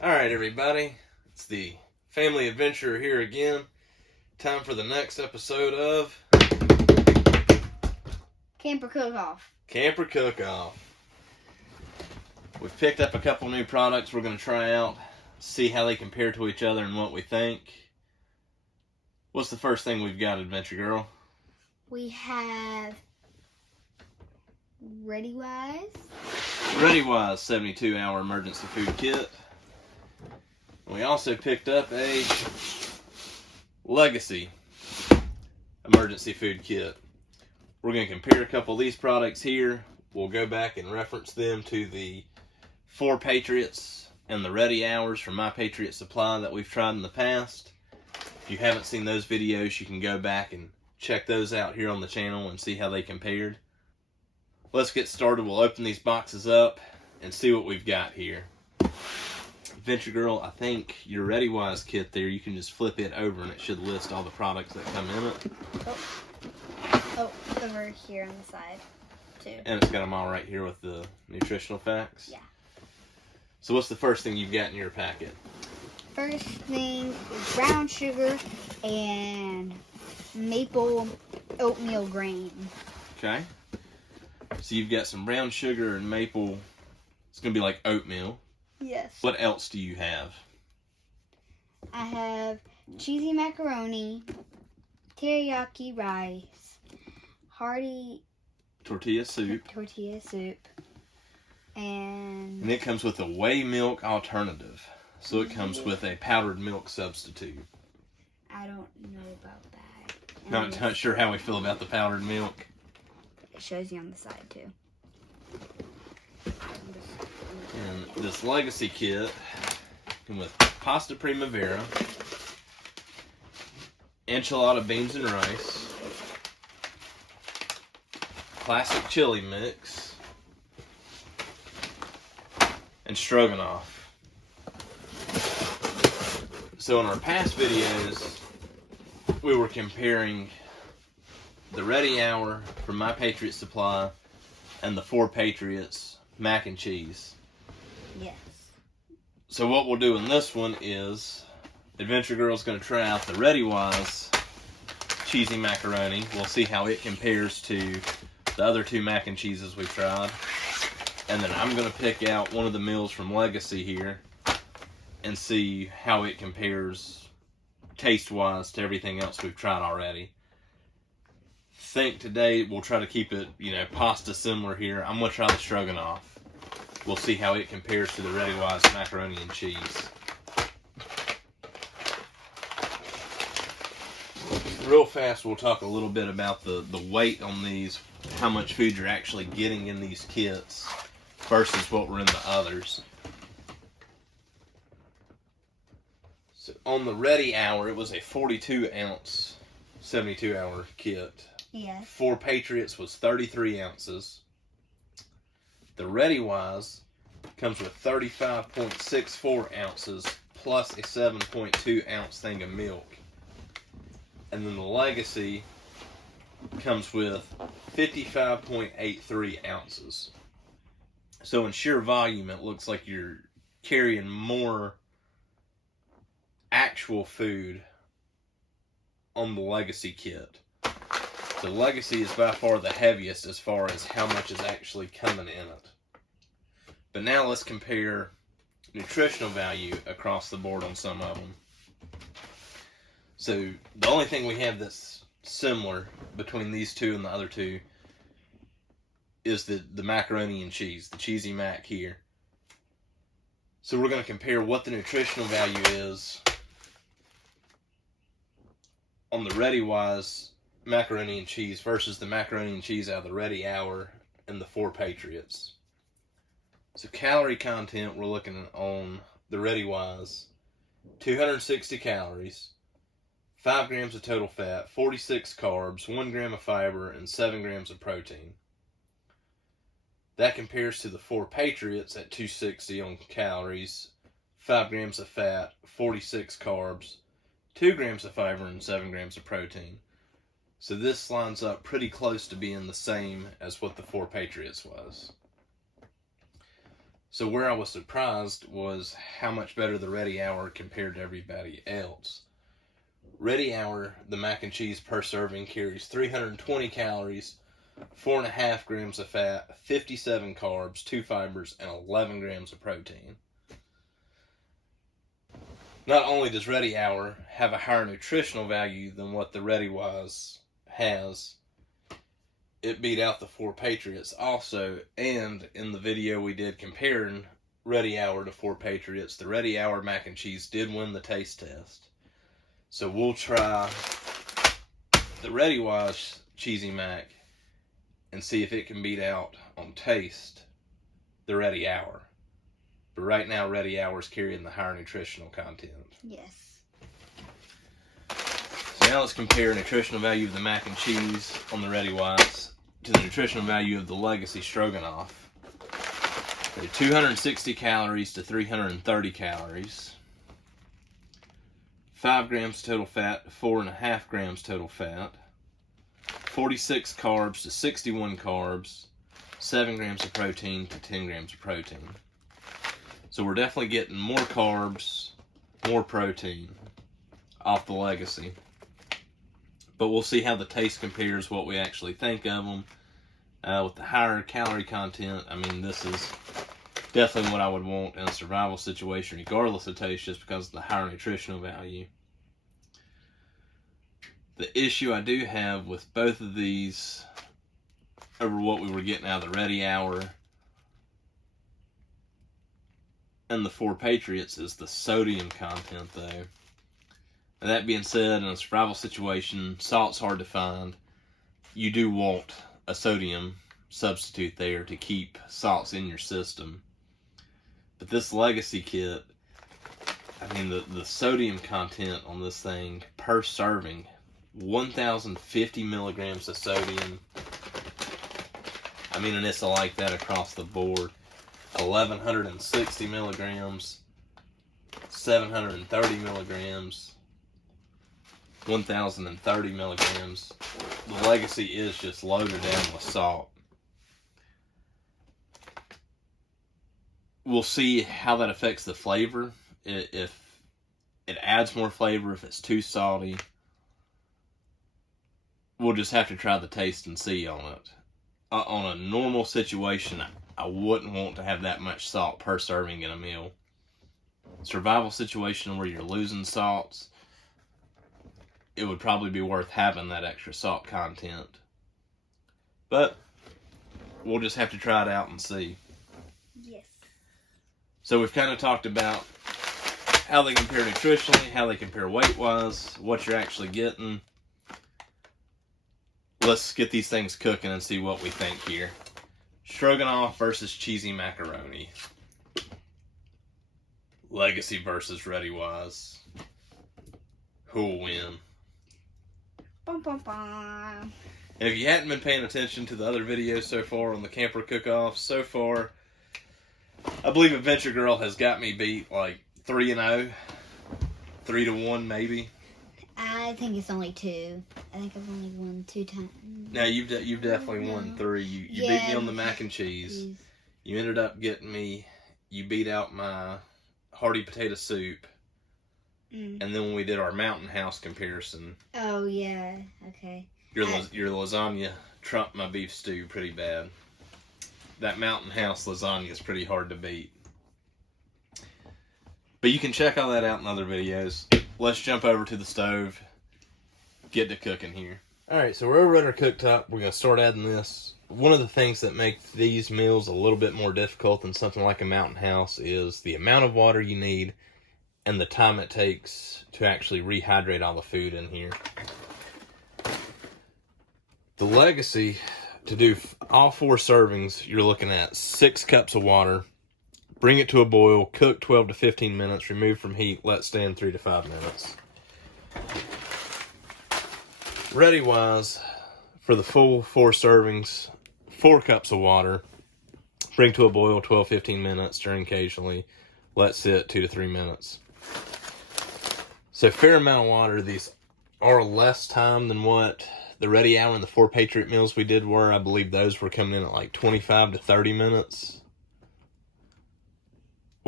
Alright, everybody. It's the Family Adventurer here again. Time for the next episode of Camper Cook-Off. Camper Cook-Off. We've picked up a couple new products we're going to try out, see how they compare to each other and what we think. What's the first thing we've got, Adventure Girl? We have Readywise. Readywise 72-hour emergency food kit. We also picked up a Legacy emergency food kit. We're going to compare a couple of these products here. We'll go back and reference them to the 4 Patriots and the Ready Hours from My Patriot Supply that we've tried in the past. If you haven't seen those videos, you can go back and check those out here on the channel and see how they compared. Let's get started. We'll open these boxes up and see what we've got here. Adventure Girl, I think your Readywise kit there, you can just flip it over and it should list all the products that come in it. Oh, over here on the side, too. And it's got them all right here with the nutritional facts. Yeah. So what's the first thing you've got in your packet? First thing is brown sugar and maple oatmeal grain. Okay. So you've got some brown sugar and maple. It's going to be like oatmeal. Yes. What else do you have? I have cheesy macaroni, teriyaki rice, hearty Tortilla soup. And it comes with a whey milk alternative. So it comes with a powdered milk substitute. I don't know about that. Not sure how we feel about the powdered milk. It shows you on the side, too. And this Legacy kit comes with pasta primavera, enchilada beans and rice, classic chili mix, and stroganoff. So in our past videos, we were comparing the Ready Hour from My Patriot Supply and the 4 Patriots mac and cheese. Yes. So what we'll do in this one is Adventure Girl's going to try out the Readywise cheesy macaroni. We'll see how it compares to the other 2 mac and cheeses we've tried. And then I'm going to pick out one of the meals from Legacy here and see how it compares taste-wise to everything else we've tried already. Think today we'll try to keep it, pasta similar here. I'm going to try the stroganoff. We'll see how it compares to the Readywise macaroni and cheese. Real fast, we'll talk a little bit about the weight on these, how much food you're actually getting in these kits versus what were in the others. So on the Ready Hour, it was a 42-ounce 72-hour kit. Yes. 4 Patriots was 33 ounces. The Readywise comes with 35.64 ounces plus a 7.2 ounce thing of milk. And then the Legacy comes with 55.83 ounces. So in sheer volume, it looks like you're carrying more actual food on the Legacy kit. The Legacy is by far the heaviest as far as how much is actually coming in it. But now let's compare nutritional value across the board on some of them. So the only thing we have that's similar between these 2 and the other 2 is the macaroni and cheese, the cheesy mac here. So we're going to compare what the nutritional value is on the Readywise macaroni and cheese versus the macaroni and cheese out of the Ready Hour and the 4 Patriots. So calorie content, we're looking at on the Readywise, 260 calories, 5 grams of total fat, 46 carbs, 1 gram of fiber, and 7 grams of protein. That compares to the 4 Patriots at 260 on calories, 5 grams of fat, 46 carbs, 2 grams of fiber, and 7 grams of protein. So this lines up pretty close to being the same as what the 4 Patriots was. So where I was surprised was how much better the Ready Hour compared to everybody else. Ready Hour, the mac and cheese per serving, carries 320 calories, 4.5 grams of fat, 57 carbs, 2 fibers, and 11 grams of protein. Not only does Ready Hour have a higher nutritional value than what the Readywise has, it beat out the 4 Patriots also, and in the video we did comparing Ready Hour to 4 Patriots, the Ready Hour mac and cheese did win the taste test. So we'll try the Readywise Cheesy Mac and see if it can beat out on taste the Ready Hour. But right now, Ready Hour is carrying the higher nutritional content. Yes. So now let's compare nutritional value of the mac and cheese on the Readywise to the nutritional value of the Legacy Stroganoff. They're 260 calories to 330 calories. 5 grams total fat to 4.5 grams total fat. 46 carbs to 61 carbs. 7 grams of protein to 10 grams of protein. So we're definitely getting more carbs, more protein off the Legacy. But we'll see how the taste compares, what we actually think of them. With the higher calorie content, I mean, this is definitely what I would want in a survival situation, regardless of taste, just because of the higher nutritional value. The issue I do have with both of these over what we were getting out of the Ready Hour and the 4 Patriots is the sodium content, though. Now, that being said, in a survival situation, salt's hard to find. You do want a sodium substitute there to keep salts in your system. But this Legacy kit, I mean, the sodium content on this thing per serving, 1,050 milligrams of sodium. I mean, and it's like that across the board. 1,160 milligrams, 730 milligrams, 1,030 milligrams. The Legacy is just loaded down with salt. We'll see how that affects the flavor. If it adds more flavor, if it's too salty, we'll just have to try the taste and see on it. On a normal situation, I wouldn't want to have that much salt per serving in a meal. Survival situation where you're losing salts, it would probably be worth having that extra salt content. But we'll just have to try it out and see. Yes. So we've kind of talked about how they compare nutritionally, how they compare weight-wise, what you're actually getting. Let's get these things cooking and see what we think here. Stroganoff versus cheesy macaroni. Legacy versus Readywise. Who'll win? Bum, bum, bum. And if you hadn't been paying attention to the other videos so far on the camper cook-off, so far, I believe Adventure Girl has got me beat like 3-0. 3-1 maybe. I think it's only 2. I think I've only won 2 times. No, you've definitely won 3. You beat me on the mac and cheese. You ended up getting me. You beat out my hearty potato soup. And then when we did our Mountain House comparison. Oh yeah. Okay. Your lasagna trumped my beef stew pretty bad. That Mountain House lasagna is pretty hard to beat. But you can check all that out in other videos. Let's jump over to the stove. Get to cooking here. Alright, so we're over at our cooktop. We're going to start adding this. One of the things that makes these meals a little bit more difficult than something like a Mountain House is the amount of water you need and the time it takes to actually rehydrate all the food in here. The Legacy, to do all 4 servings, you're looking at 6 cups of water. Bring it to a boil, cook 12 to 15 minutes, remove from heat, let stand 3 to 5 minutes. Readywise, for the full 4 servings, 4 cups of water. Bring to a boil 12-15 minutes, stirring occasionally. Let sit 2 to 3 minutes. So fair amount of water. These are less time than what the Ready Hour and the 4 Patriot meals we did were. I believe those were coming in at like 25 to 30 minutes.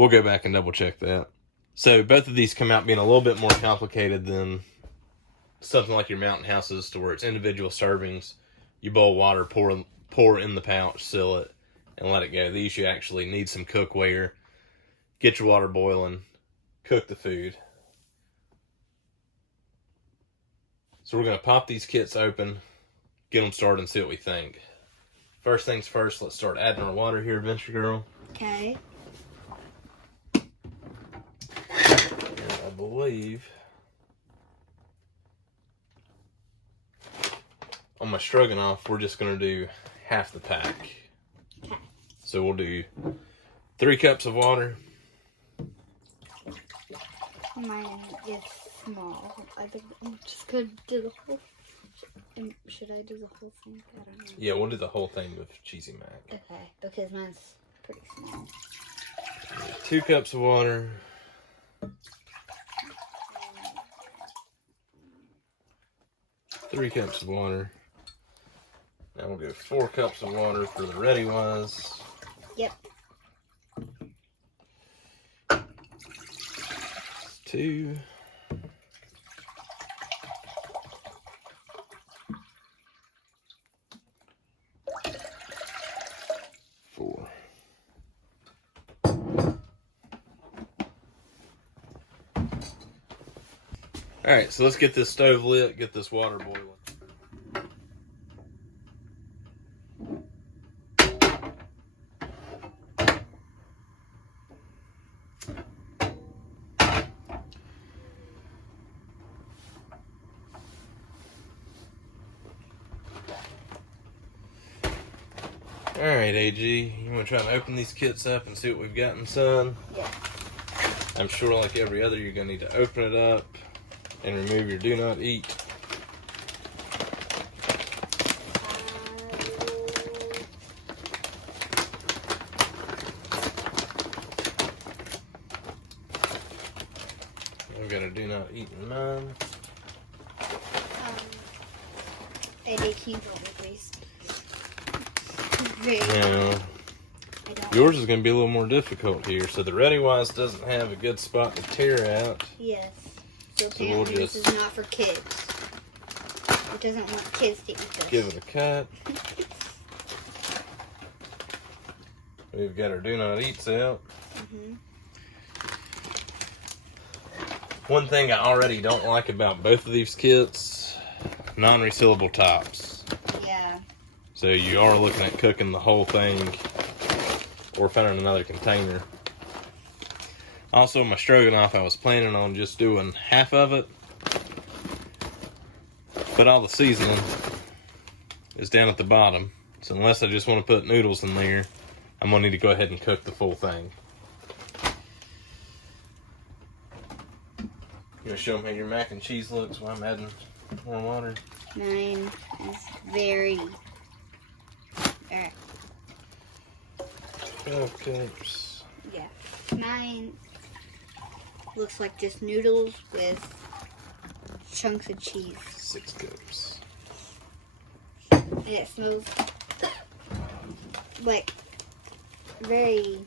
We'll go back and double check that. So both of these come out being a little bit more complicated than something like your mountain houses, to where it's individual servings. You boil water, pour in the pouch, seal it, and let it go. These you actually need some cookware. Get your water boiling, cook the food. So we're going to pop these kits open, get them started, and see what we think. First things first, let's start adding our water here, Adventure Girl. Okay. And I believe on my stroganoff, we're just going to do half the pack. Okay. So we'll do 3 cups of water. Mine is small. I think I'm just going to do the whole... Should I do the whole thing? I don't know. Yeah, we'll do the whole thing with cheesy mac. Okay, because mine's pretty small. 2 cups of water. 3 cups of water. Now we'll go 4 cups of water for the Readywise. Yep. 2. 4. Alright, so let's get this stove lit, get this water boiling. Alright, AG, you want to try to open these kits up and see what we've got inside? Yeah. I'm sure, like every other, you're going to need to open it up and remove your do not eat. I've got a do not eat in mine. AD, can you go with please? Yeah. Yours is going to be a little more difficult here. So the Readywise doesn't have a good spot to tear out. Yes. So we'll apparently this is not for kids. It doesn't want kids to eat this. Give it a cut. We've got our do not eats out. Mm-hmm. One thing I already don't like about both of these kits, non-resealable tops. Yeah. So you are looking at cooking the whole thing or finding another container. Also, my stroganoff, I was planning on just doing half of it, but all the seasoning is down at the bottom. So unless I just want to put noodles in there, I'm going to need to go ahead and cook the full thing. You want to show them how your mac and cheese looks while I'm adding more water? Mine is very... Alright. 12 cups. Yeah. Mine looks like just noodles with chunks of cheese. 6 cups. And it smells like very...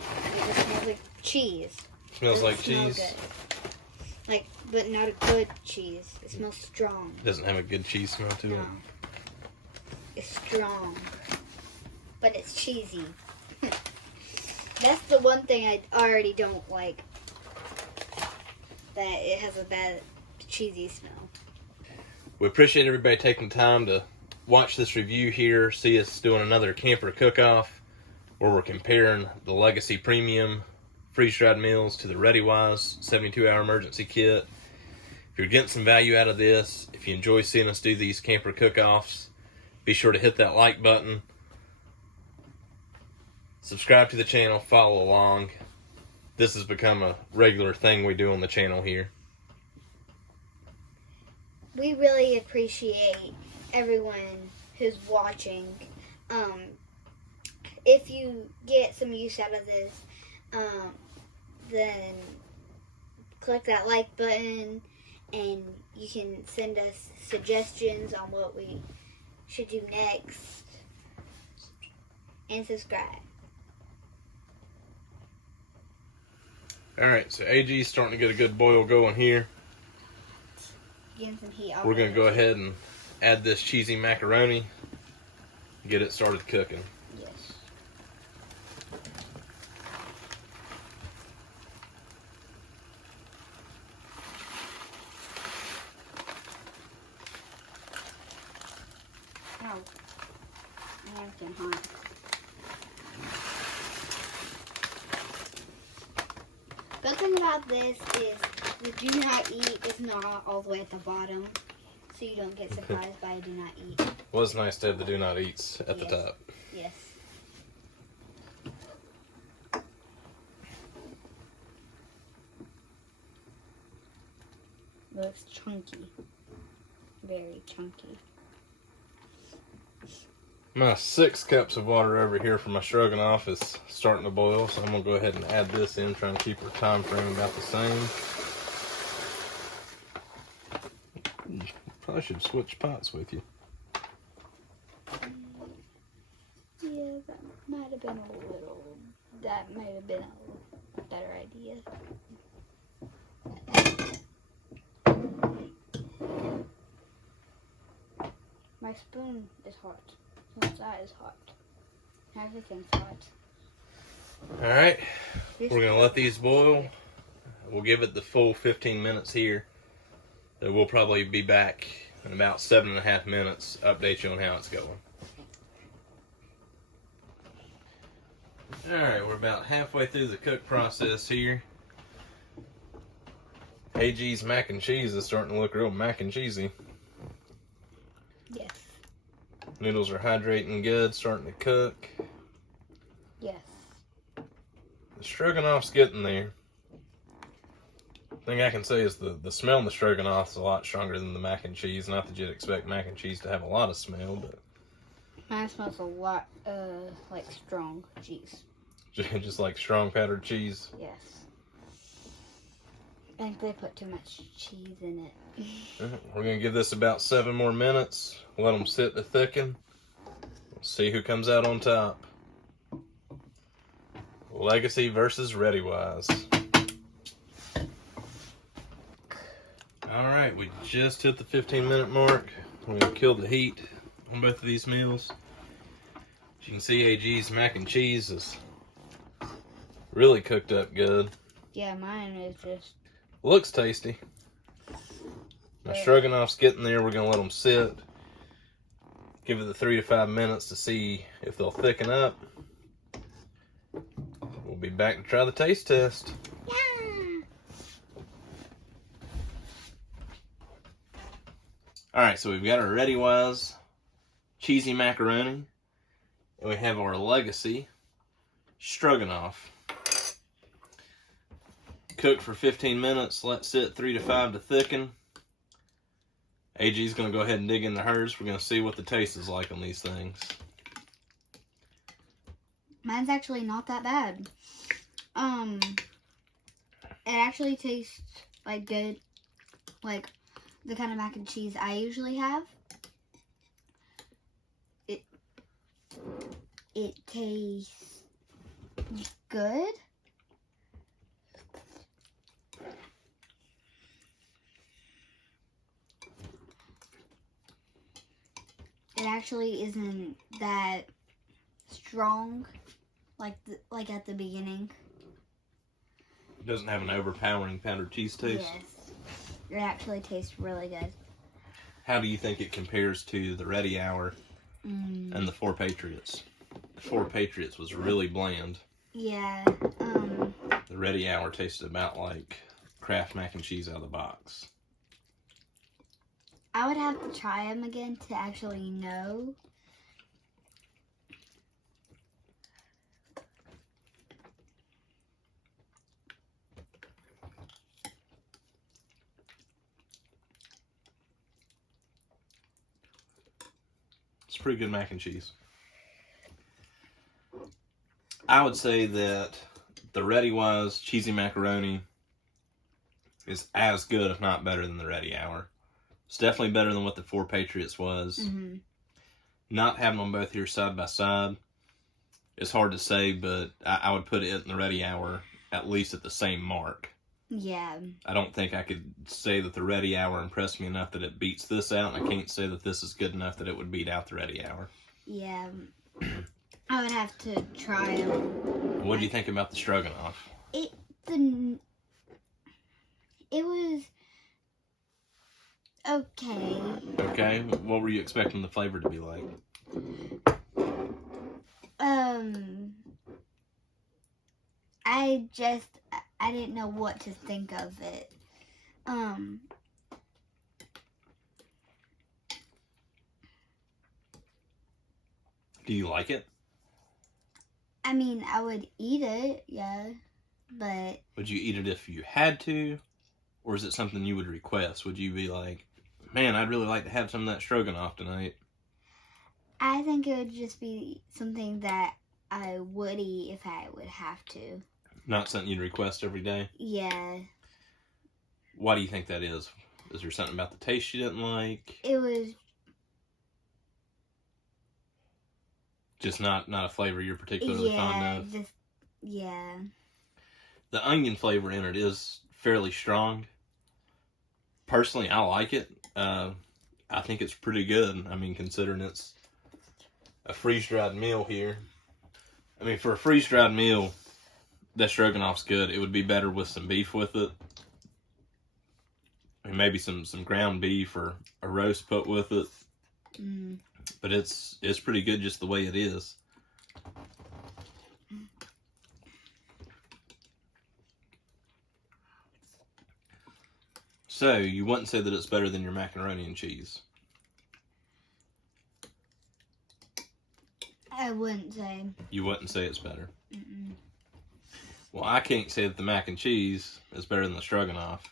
It smells like cheese. Smells like smell cheese? Good. Like, but not a good cheese. It smells strong. Doesn't have a good cheese smell to it. No. It's strong. But it's cheesy. That's the one thing I already don't like. That it has a bad cheesy smell. We appreciate everybody taking time to watch this review here. See us doing another camper cook-off where we're comparing the Legacy Premium freeze-dried meals to the Readywise 72-hour emergency kit. If you're getting some value out of this, if you enjoy seeing us do these camper cook-offs, be sure to hit that like button. Subscribe to the channel, follow along. This has become a regular thing we do on the channel here. We really appreciate everyone who's watching. If you get some use out of this, then click that like button and you can send us suggestions on what we should do next. And subscribe. Alright, so AG's starting to get a good boil going here. Getting some heat. We're going to go ahead and add this cheesy macaroni. Get it started cooking. Yes. Oh. That's getting hot. Good thing about this is the do not eat is not all the way at the bottom, so you don't get surprised by a do not eat. Was nice to have the do not eats at the top. Yes. Looks chunky. Very chunky. My 6 cups of water over here for my stroganoff is starting to boil, so I'm going to go ahead and add this in, trying to keep our time frame about the same. Probably should switch pots with you. Yeah, that might have been a better idea. My spoon is hot. Since that is hot. Everything's hot. Alright, we're going to let these boil. We'll give it the full 15 minutes here. Then we'll probably be back in about 7.5 minutes, update you on how it's going. Alright, we're about halfway through the cook process here. AG's mac and cheese is starting to look real mac and cheesy. Yes. Noodles are hydrating good, starting to cook. Yes. The stroganoff's getting there. Thing I can say is the smell in the stroganoff is a lot stronger than the mac and cheese. Not that you'd expect mac and cheese to have a lot of smell, but Mine smells a lot like strong cheese. just like strong powdered cheese. Yes. I think they put too much cheese in it. We're gonna give this about 7 more minutes. Let them sit to thicken. We'll see who comes out on top. Legacy versus Readywise. Alright, we just hit the 15-minute mark. We're going to kill the heat on both of these meals. As you can see, AG's mac and cheese is really cooked up good. Yeah, mine is just... Looks tasty. My stroganoff's getting there. We're going to let them sit. Give it the 3 to 5 minutes to see if they'll thicken up. We'll be back to try the taste test. Yeah. Alright, so we've got our Readywise cheesy macaroni. And we have our Legacy stroganoff. Cook for 15 minutes. Let sit 3 to 5 to thicken. AG's going to go ahead and dig into hers. We're going to see what the taste is like on these things. Mine's actually not that bad. It actually tastes like good, like the kind of mac and cheese I usually have. It tastes good. It actually isn't that strong, like at the beginning. It doesn't have an overpowering powdered cheese taste. Yes, it actually tastes really good. How do you think it compares to the Ready Hour and the Four Patriots? The Four Patriots was really bland. Yeah. The Ready Hour tasted about like Kraft mac and cheese out of the box. I would have to try them again to actually know. It's pretty good mac and cheese. I would say that the Readywise cheesy macaroni is as good, if not better, than the Ready Hour. It's definitely better than what the Four Patriots was. Mm-hmm. Not having them both here side by side, it's hard to say, but I would put it in the Ready Hour at least at the same mark. Yeah. I don't think I could say that the Ready Hour impressed me enough that it beats this out, and I can't say that this is good enough that it would beat out the Ready Hour. Yeah. I would have to try them. What do you think about the stroganoff? It was okay. Okay, what were you expecting the flavor to be like? I didn't know what to think of it. Do you like it? I mean, I would eat it, yeah, but... Would you eat it if you had to? Or is it something you would request? Would you be like, man, I'd really like to have some of that stroganoff tonight? I think it would just be something that I would eat if I would have to. Not something you'd request every day? Yeah. Why do you think that is? Is there something about the taste you didn't like? It was... Just not a flavor you're particularly fond of? Yeah. The onion flavor in it is fairly strong. Personally, I like it. I think it's pretty good. I mean, considering it's a freeze-dried meal here. I mean, for a freeze-dried meal, that stroganoff's good. It would be better with some beef with it. I mean, maybe some ground beef or a roast put with it. But it's pretty good just the way it is. So, you wouldn't say that it's better than your macaroni and cheese? I wouldn't say. You wouldn't say it's better? Mm-mm. Well, I can't say that the mac and cheese is better than the stroganoff.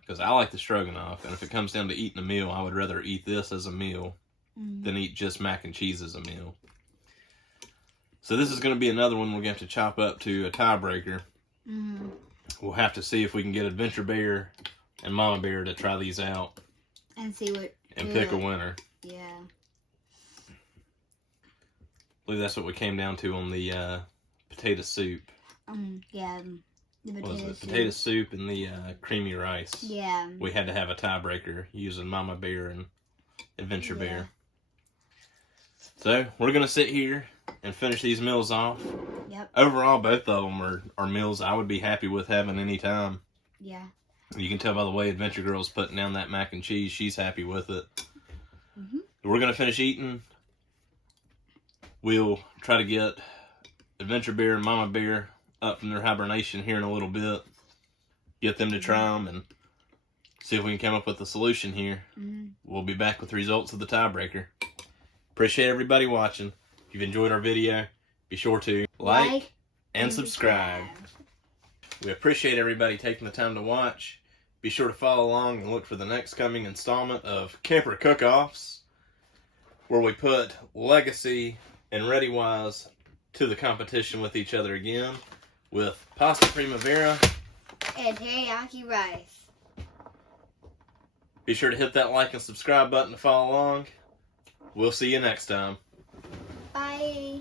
Because I like the stroganoff, and if it comes down to eating a meal, I would rather eat this as a meal than eat just mac and cheese as a meal. So this is going to be another one we're going to have to chop up to a tiebreaker. We'll have to see if we can get Adventure Bear and Mama Bear to try these out. And see what... And pick a winner. Yeah. I believe that's what we came down to on the potato soup. Yeah. The What was potato it? soup. Potato soup and the creamy rice. Yeah. We had to have a tiebreaker using Mama Bear and Adventure Bear. So, we're going to sit here and finish these meals off. Yep. Overall, both of them are meals I would be happy with having any time. Yeah. You can tell by the way Adventure Girl's putting down that mac and cheese. She's happy with it. We're going to finish eating. We'll try to get Adventure Bear and Mama Bear up from their hibernation here in a little bit. Get them to try them and see if we can come up with a solution here. We'll be back with the results of the tiebreaker. Appreciate everybody watching. If you've enjoyed our video, be sure to like and subscribe. We appreciate everybody taking the time to watch. Be sure to follow along and look for the next coming installment of Camper Cook-Offs, where we put Legacy and Readywise to the competition with each other again with Pasta Primavera And teriyaki rice. Be sure to hit that like and subscribe button to follow along. We'll see you next time. Bye.